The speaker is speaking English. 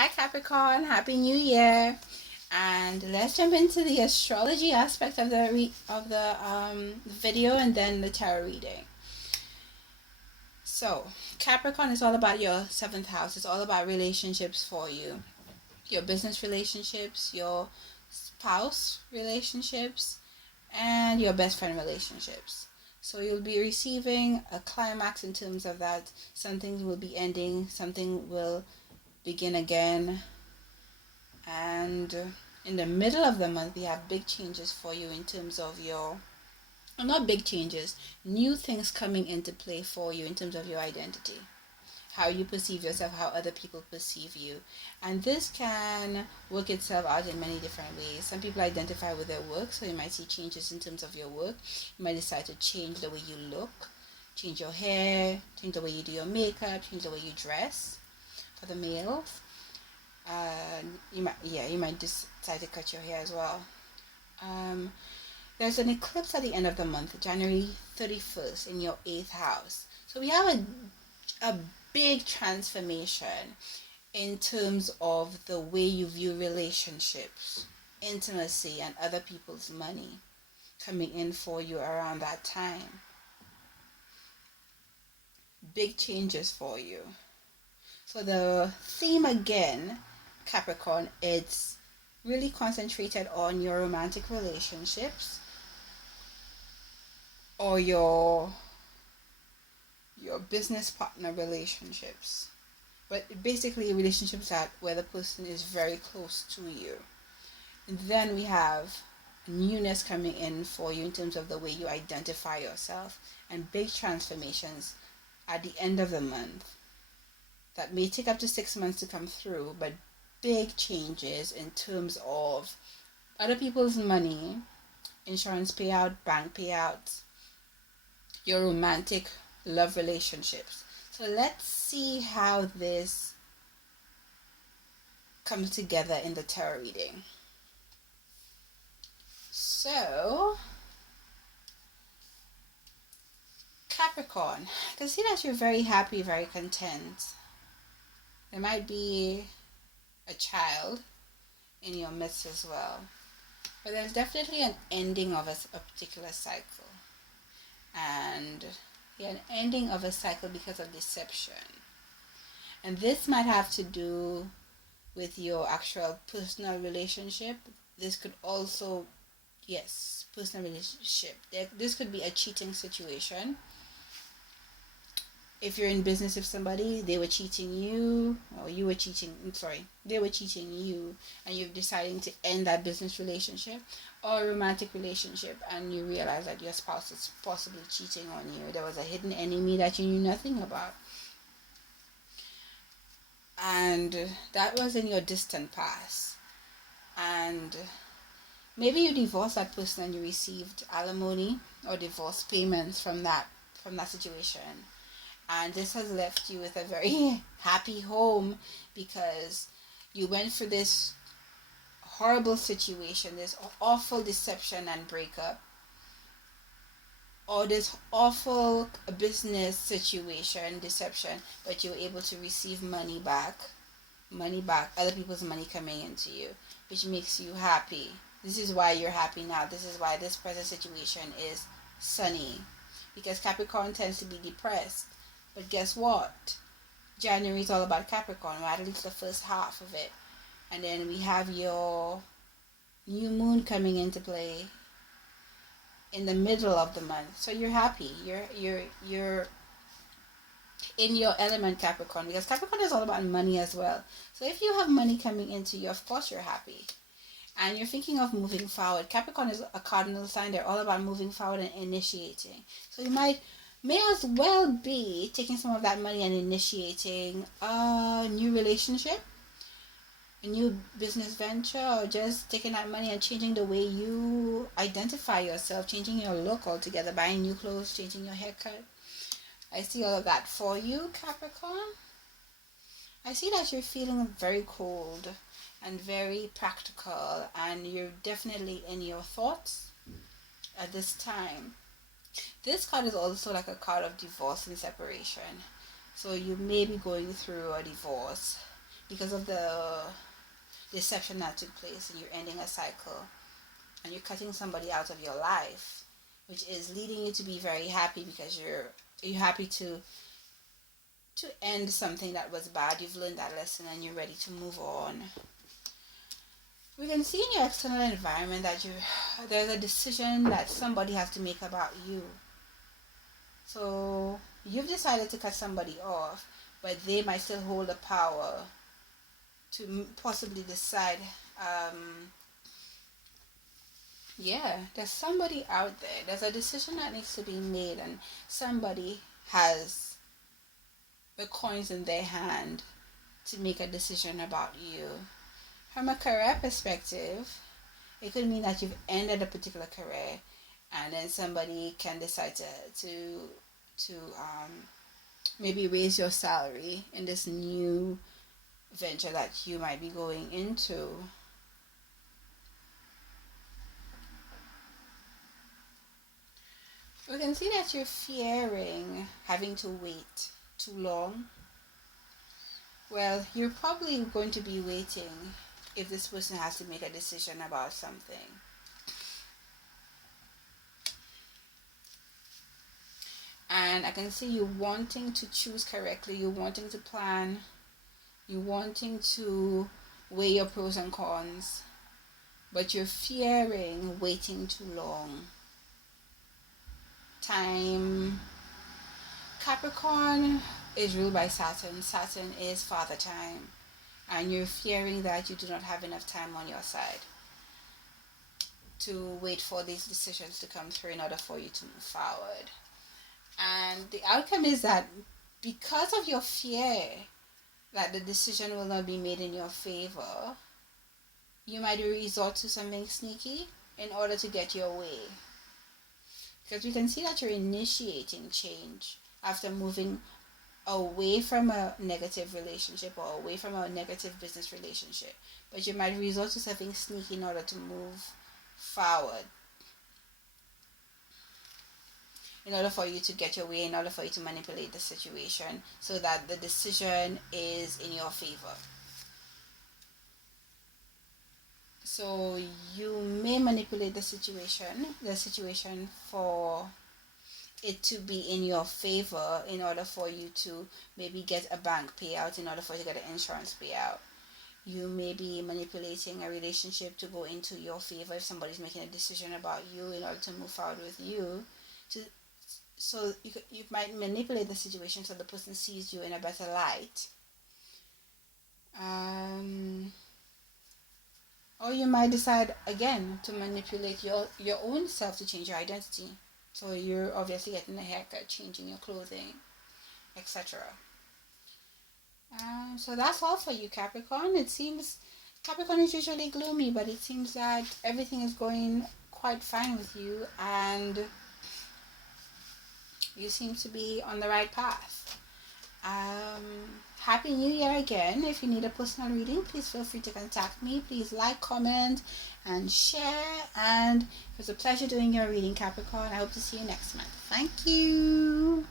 Hi Capricorn, Happy New Year. And let's jump into the astrology aspect of the video and then the tarot reading. So, Capricorn is all about your seventh house. It's all about relationships for you. Your business relationships, your spouse relationships, and your best friend relationships. So you'll be receiving a climax in terms of that. Something will be ending, something will begin again. And in the middle of the month, we have big changes for you in terms of your, well, not big changes, new things coming into play for you in terms of your identity, how you perceive yourself, how other people perceive you. And this can work itself out in many different ways. Some people identify with their work, so you might see changes in terms of your work. You might decide to change the way you look, change your hair, change the way you do your makeup, change the way you dress for the males. You might decide to cut your hair as well. There's an eclipse at the end of the month, January 31st, in your 8th house. So we have a big transformation in terms of the way you view relationships, intimacy, and other people's money coming in for you around that time. Big changes for you. So the theme again, Capricorn, it's really concentrated on your romantic relationships or your business partner relationships, but basically relationships that where the person is very close to you. And then we have newness coming in for you in terms of the way you identify yourself, and big transformations at the end of the month that may take up to 6 months to come through, but big changes in terms of other people's money, insurance payout, bank payouts, your romantic love relationships. So let's see how this comes together in the tarot reading. So, Capricorn, I can see that you're very happy, very content. There might be a child in your midst as well. But there's definitely an ending of a particular cycle. And an ending of a cycle because of deception. And this might have to do with your actual personal relationship. This could also, yes, personal relationship. This could be a cheating situation. If you're in business with somebody, they were cheating you, or you were cheating, they were cheating you, and you're deciding to end that business relationship, or a romantic relationship, and you realize that your spouse is possibly cheating on you. There was a hidden enemy that you knew nothing about. And that was in your distant past. And maybe you divorced that person and you received alimony or divorce payments from that situation. And this has left you with a very happy home because you went through this horrible situation, this awful deception and breakup, or this awful business situation, deception, but you were able to receive money back, other people's money coming into you, which makes you happy. This is why you're happy now. This is why this present situation is sunny, because Capricorn tends to be depressed. But guess what? January is all about Capricorn, or at least the first half of it. And then we have your new moon coming into play in the middle of the month. So you're happy. You're in your element, Capricorn, because Capricorn is all about money as well. So if you have money coming into you, of course you're happy. And you're thinking of moving forward. Capricorn is a cardinal sign. They're all about moving forward and initiating. So you may as well be taking some of that money and initiating a new relationship, a new business venture, or just taking that money and changing the way you identify yourself, changing your look altogether, buying new clothes, changing your haircut. I see all of that for you, Capricorn. I see that you're feeling very cold and very practical, and you're definitely in your thoughts at this time. This card is also like a card of divorce and separation. So you may be going through a divorce. because of the deception that took place, and you're ending a cycle and you're cutting somebody out of your life, which is leading you to be very happy because you're happy to end something that was bad. You've learned that lesson and you're ready to move on. We can see in your external environment that there's a decision that somebody has to make about you. So you've decided to cut somebody off, but they might still hold the power to possibly decide. There's somebody out there. There's a decision that needs to be made, and somebody has the coins in their hand to make a decision about you. From a career perspective, it could mean that you've ended a particular career, and then somebody can decide to maybe raise your salary in this new venture that you might be going into. We can see that you're fearing having to wait too long. Well, you're probably going to be waiting if this person has to make a decision about something. And I can see you wanting to choose correctly, you wanting to plan, you wanting to weigh your pros and cons, but you're fearing waiting too long. Time. Capricorn is ruled by Saturn. Saturn is father time. And you're fearing that you do not have enough time on your side to wait for these decisions to come through in order for you to move forward. And the outcome is that because of your fear that the decision will not be made in your favor, you might resort to something sneaky in order to get your way. Because we can see that you're initiating change after moving away from a negative relationship or away from a negative business relationship. But you might resort to something sneaky in order to move forward. In order for you to get your way, in order for you to manipulate the situation so that the decision is in your favor. So you may manipulate the situation for it to be in your favor in order for you to maybe get a bank payout, in order for you to get an insurance payout. You may be manipulating a relationship to go into your favor if somebody's making a decision about you in order to move forward with you. So you might manipulate the situation so the person sees you in a better light. Or you might decide again to manipulate your own self to change your identity. So you're obviously getting a haircut, changing your clothing, etc. So that's all for you, Capricorn. It seems Capricorn is usually gloomy, but it seems that everything is going quite fine with you, and you seem to be on the right path. Happy New Year again. If you need a personal reading, please feel free to contact me. Please like, comment, and share. And it was a pleasure doing your reading, Capricorn. I hope to see you next month. Thank you.